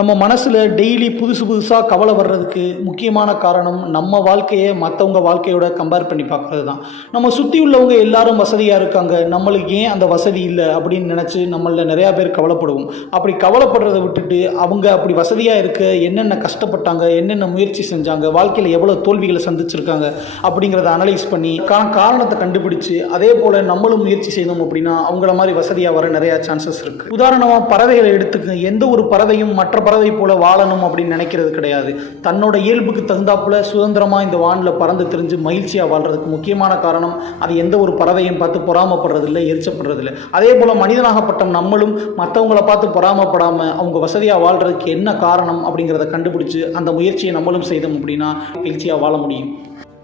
நம்ம மனசில் டெய்லி புதுசாக கவலை வர்றதுக்கு முக்கியமான காரணம் நம்ம வாழ்க்கையை மற்றவங்க வாழ்க்கையோட கம்பேர் பண்ணி பார்க்குறது தான். நம்ம சுற்றி உள்ளவங்க எல்லாரும் வசதியாக இருக்காங்க, நம்மளுக்கு ஏன் அந்த வசதி இல்லை அப்படின்னு நினச்சி நம்மளில் நிறையா பேர் கவலைப்படுவோம். அப்படி கவலைப்படுறதை விட்டுட்டு அவங்க அப்படி வசதியாக இருக்க என்னென்ன கஷ்டப்பட்டாங்க, என்னென்ன முயற்சி செஞ்சாங்க, வாழ்க்கையில் எவ்வளோ தோல்விகளை சந்திச்சிருக்காங்க அப்படிங்கிறத அனலைஸ் பண்ணி காரணத்தை கண்டுபிடிச்சு அதே போல் நம்மளும் முயற்சி செய்தோம் அப்படின்னா அவங்கள மாதிரி வசதியாக வர நிறையா சான்சஸ் இருக்குது. உதாரணமாக பறவைகளை எடுத்துக்க, எந்த ஒரு பறவையும் மற்ற பறவை போல வாழணும் அப்படின்னு நினைக்கிறது கிடையாது. தன்னோட இயல்புக்கு தகுந்தாப்புல சுதந்திரமாக இந்த வானில் பறந்து தெரிஞ்சு மகிழ்ச்சியாக வாழ்றதுக்கு முக்கியமான காரணம் அது எந்த ஒரு பறவையும் பார்த்து பொறாமப்படுறதில்லை, எரிச்சப்படுறதில்லை. அதே போல் மனிதனாகப்பட்ட நம்மளும் மற்றவங்களை பார்த்து பொறாமப்படாமல் அவங்க வசதியாக வாழ்றதுக்கு என்ன காரணம் அப்படிங்கிறத கண்டுபிடிச்சு அந்த முயற்சியை நம்மளும் செய்தோம் அப்படின்னா மகிழ்ச்சியாக வாழ முடியும்.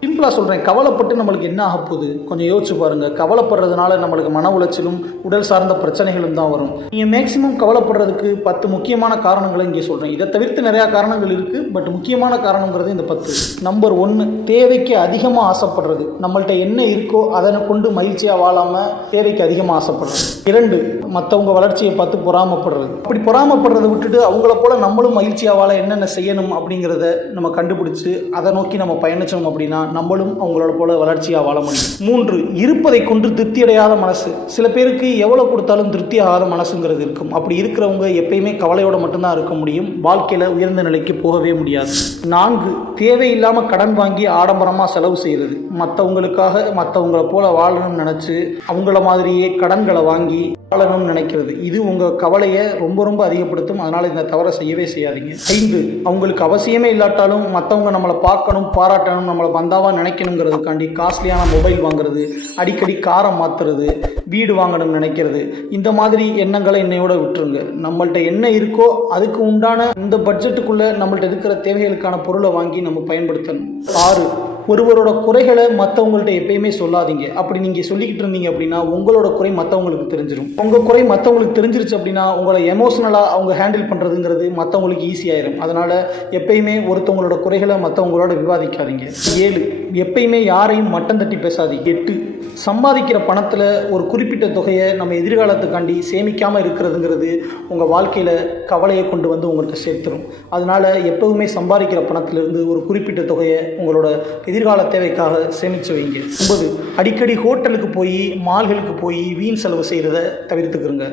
சிம்பிளாக சொல்கிறேன், கவலைப்பட்டு நம்மளுக்கு என்ன ஆக போகுது கொஞ்சம் யோசிச்சு பாருங்கள். கவலைப்படுறதுனால நம்மளுக்கு மன உளைச்சலும் உடல் சார்ந்த பிரச்சனைகளும் தான் வரும். நீங்கள் மேக்ஸிமம் கவலைப்படுறதுக்கு 10 முக்கியமான காரணங்களை இங்கே சொல்கிறேன். இதை தவிர்த்து நிறையா காரணங்கள் இருக்குது, பட் முக்கியமான காரணங்கிறது இந்த 10. நம்பர் 1, தேவைக்கு அதிகமாக ஆசைப்படுறது. நம்மள்கிட்ட என்ன இருக்கோ அதனை கொண்டு மகிழ்ச்சியாக வாழாமல் தேவைக்கு அதிகமாக ஆசைப்படுறது. 2, மற்றவங்க வளர்ச்சியை பார்த்து பொறாமப்படுறது. அப்படி பொறாமப்படுறதை விட்டுட்டு அவங்கள போல் நம்மளும் மகிழ்ச்சியாக வாழ என்னென்ன செய்யணும் அப்படிங்கிறத நம்ம கண்டுபிடிச்சு அதை நோக்கி நம்ம பயணித்தோம் அப்படின்னா நம்மளும் அவங்களோட போல வளர்ச்சியாக வாழ முடியும். 3, இருப்பதை கொண்டு திருப்தி அடையாத மனசு. சில பேருக்கு எவ்வளோ கொடுத்தாலும் திருப்தி ஆகாத மனசுங்கிறது இருக்கும். அப்படி இருக்கிறவங்க எப்பயுமே கவலையோடு மட்டும்தான் இருக்க முடியும், வாழ்க்கையில் உயர்ந்த நிலைக்கு போகவே முடியாது. 4, தேவையில்லாமல் கடன் வாங்கி ஆடம்பரமாக செலவு செய்கிறது. மற்றவங்களை போல வாழணும்னு நினச்சி அவங்கள மாதிரியே கடன்களை வாங்கி வாழணும்னு நினைக்கிறது. இது உங்கள் கவலையை ரொம்ப ரொம்ப அதிகப்படுத்தும். அதனால் இந்த தவறை செய்யவே செய்யாதீங்க. 5, அவங்களுக்கு அவசியமே இல்லாட்டாலும் மற்றவங்க நம்மளை பார்க்கணும், பாராட்டணும், நம்மளை பந்தாவாக நினைக்கணுங்கிறதுக்காண்டி காஸ்ட்லியான மொபைல் வாங்குறது, அடிக்கடி காரை மாற்றுறது, வீடு வாங்கணும்னு நினைக்கிறது. இந்த மாதிரி எண்ணங்களை என்னையோட விட்டுருங்க. நம்மள்ட்ட என்ன இருக்கோ அதுக்கு உண்டான இந்த பட்ஜெட்டுக்குள்ளே நம்மள்ட்ட இருக்கிற தேவைகளுக்கான பொருளை வாங்கி நம்ம பயன்படுத்தணும். 6, ஒருவரோட குறைகளை மற்றவங்கள்ட்ட எப்பயுமே சொல்லாதீங்க. அப்படி நீங்கள் சொல்லிக்கிட்டு இருந்தீங்க அப்படின்னா உங்களோட குறை மற்றவங்களுக்கு தெரிஞ்சிடும். உங்கள் குறை மற்றவங்களுக்கு தெரிஞ்சிருச்சு அப்படின்னா உங்களை எமோஷ்னலாக அவங்க ஹேண்டில் பண்ணுறதுங்கிறது மற்றவங்களுக்கு ஈஸியாயிரும். அதனால் எப்பயுமே ஒருத்தவங்களோட குறைகளை மற்றவங்களோட விவாதிக்காதீங்க. 7, எப்பயுமே யாரையும் மட்டம் தட்டி பேசாதீங்க. 8, சம்பாதிக்கிற பணத்தில் ஒரு குறிப்பிட்ட தொகையை நம்ம எதிர்காலத்துக்காண்டி சேமிக்காமல் இருக்கிறதுங்கிறது உங்கள் வாழ்க்கையில் கவலையை கொண்டு வந்து உங்கள்கிட்ட சேர்த்துரும். அதனால் எப்போவுமே சம்பாதிக்கிற பணத்திலிருந்து ஒரு குறிப்பிட்ட தொகையை உங்களோட எதிர்கால தேவைக்காக சேமித்து வைங்க. 9, அடிக்கடி ஹோட்டலுக்கு போய் மால்களுக்கு போய் வீண் செலவு செய்கிறத தவிர்த்துக்கிறங்க.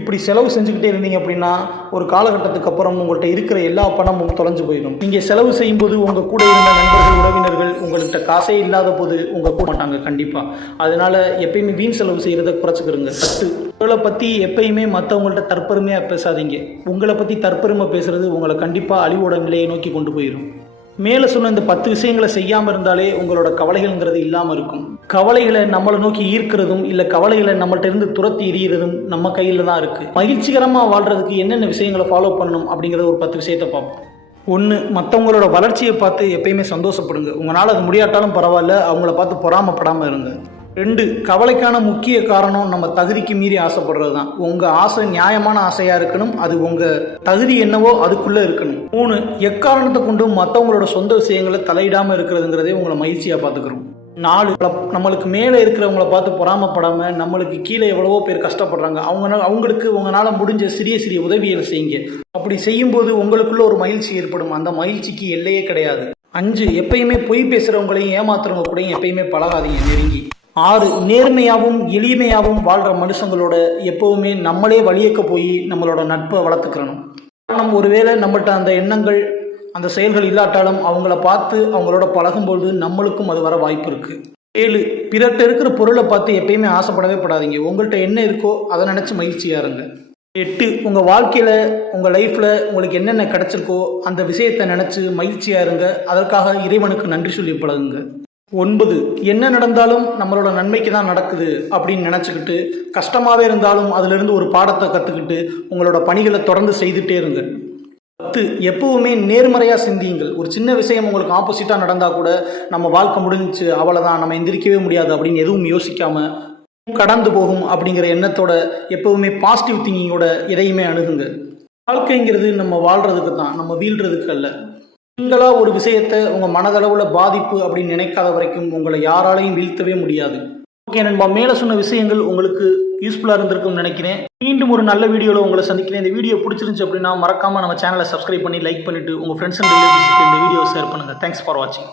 இப்படி செலவு செஞ்சுக்கிட்டே இருந்தீங்க அப்படின்னா ஒரு காலகட்டத்துக்கு அப்புறம் உங்கள்கிட்ட இருக்கிற எல்லா பணமும் தொலைஞ்சு போயிடும். நீங்கள் செலவு செய்யும்போது உங்கள் கூட இருந்த நண்பர்கள், உறவினர்கள் உங்கள்கிட்ட காசே இல்லாத போது உங்கள் கூட மாட்டாங்க கண்டிப்பாக. அதனால் எப்பயுமே வீண் செலவு செய்கிறத குறைச்சிக்கிறங்க. 10, உங்களை பற்றி எப்பயுமே மற்றவங்கள்ட்ட தற்பெருமையாக பேசாதீங்க. உங்களை பற்றி தற்பெருமை பேசுகிறது உங்களை கண்டிப்பாக அழிவோட நிலையை நோக்கி கொண்டு போயிடும். மேலே சொன்ன இந்த 10 விஷயங்களை செய்யாமல் இருந்தாலே உங்களோட கவலைகள்ங்கிறது இல்லாமல் இருக்கும். கவலைகளை நம்மளை நோக்கி ஈர்க்கிறதும் இல்லை கவலைகளை நம்மள்ட்ட இருந்து துரத்தி எறிகிறதும் நம்ம கையில் தான் இருக்குது. மகிழ்ச்சிகரமாக வாழ்கிறதுக்கு என்னென்ன விஷயங்களை ஃபாலோ பண்ணணும் அப்படிங்கிறத ஒரு 10 விஷயத்தை பார்ப்போம். 1, மற்றவங்களோட வளர்ச்சியை பார்த்து எப்பயுமே சந்தோஷப்படுங்க. உங்களால் அது முடியாட்டாலும் பரவாயில்ல, அவங்கள பார்த்து பொறாமப்படாமல் இருங்க. 2, கவலைக்கான முக்கிய காரணம் நம்ம தகுதிக்கு மீறி ஆசைப்படுறது தான். உங்கள் ஆசை நியாயமான ஆசையாக இருக்கணும், அது உங்கள் தகுதி என்னவோ அதுக்குள்ளே இருக்கணும். 3, எக்காரணத்தை கொண்டும் மற்றவங்களோட சொந்த விஷயங்களை தலையிடாமல் இருக்கிறதுங்கிறதே உங்களை மகிழ்ச்சியாக பார்த்துக்கிறோம். 4, நம்மளுக்கு மேலே இருக்கிறவங்கள பார்த்து பொறாமப்படாமல் நம்மளுக்கு கீழே எவ்வளவோ பேர் கஷ்டப்படுறாங்க, அவங்களுக்கு உங்களால் முடிஞ்ச சிறிய சிறிய உதவிகளை செய்யுங்க. அப்படி செய்யும்போது உங்களுக்குள்ள ஒரு மகிழ்ச்சி ஏற்படும். அந்த மகிழ்ச்சிக்கு எல்லையே கிடையாது. 5, எப்பயுமே பொய் பேசுகிறவங்களையும் ஏமாத்துறவங்க கூடயும் எப்பயுமே பழகாதீங்க நெருங்கி. 6, நேர்மையாகவும் எளிமையாகவும் வாழ்கிற மனுஷங்களோட எப்போவுமே நம்மளே வழியக்க போய் நம்மளோட நட்பை வளர்த்துக்கிறணும். காரணம் ஒருவேளை நம்மள்கிட்ட அந்த எண்ணங்கள் அந்த செயல்கள் இல்லாட்டாலும் அவங்கள பார்த்து அவங்களோட பழகும்பொழுது நம்மளுக்கும் அது வர வாய்ப்பு இருக்குது. 7, பிறர்கிட்ட இருக்கிற பொருளை பார்த்து எப்பயுமே ஆசைப்படவே படாதீங்க. உங்கள்கிட்ட என்ன இருக்கோ அதை நினச்சி மகிழ்ச்சியாக இருங்க. 8, உங்கள் வாழ்க்கையில் உங்கள் லைஃப்பில் உங்களுக்கு என்னென்ன கிடச்சிருக்கோ அந்த விஷயத்தை நினச்சி மகிழ்ச்சியாக இருங்க. அதற்காக இறைவனுக்கு நன்றி சொல்லி பழகுங்க. 9, என்ன நடந்தாலும் நம்மளோட நன்மைக்கு தான் நடக்குது அப்படின்னு நினச்சிக்கிட்டு கஷ்டமாகவே இருந்தாலும் அதிலிருந்து ஒரு பாடத்தை கற்றுக்கிட்டு உங்களோட பணிகளை தொடர்ந்து செய்துகிட்டே இருங்க. 10, எப்பவுமே நேர்மறையாக சிந்தியுங்கள். ஒரு சின்ன விஷயம் உங்களுக்கு ஆப்போசிட்டாக நடந்தால் கூட நம்ம வாழ்க்கை முடிஞ்சிச்சு, அவ்வளோதான், நம்ம எந்திரிக்கவே முடியாது அப்படின்னு எதுவும் யோசிக்காமல் கடந்து போகும் அப்படிங்கிற எண்ணத்தோட எப்பவுமே பாசிட்டிவ் திங்கிங்கோட எதையுமே அணுகுங்க. வாழ்க்கைங்கிறது நம்ம வாழ்கிறதுக்கு தான், நம்ம வீழ்கிறதுக்கு அல்ல. நீங்களாக ஒரு விஷயத்தை உங்கள் மனதளவில் பாதிப்பு அப்படின்னு நினைக்காத வரைக்கும் உங்களை யாராலையும் வீழ்த்தவே முடியாது. ஓகே நண்பா, மேலே சொன்ன விஷயங்கள் உங்களுக்கு யூஸ்ஃபுல்லாக இருந்திருக்கும்னு நினைக்கிறேன். மீண்டும் ஒரு நல்ல வீடியோவில் உங்களை சந்திக்கிறேன். இந்த வீடியோ பிடிச்சிருந்துச்சு அப்படின்னா மறக்காமல் நம்ம சேனலை சப்ஸ்கிரைப் பண்ணி லைக் பண்ணிவிட்டு உங்கள் ஃப்ரெண்ட்ஸ் அண்ட் ரிலேட்டிவ்ஸ்க்கு இந்த வீடியோ ஷேர் பண்ணுங்கள். தேங்க்ஸ் ஃபார் வாட்சிங்.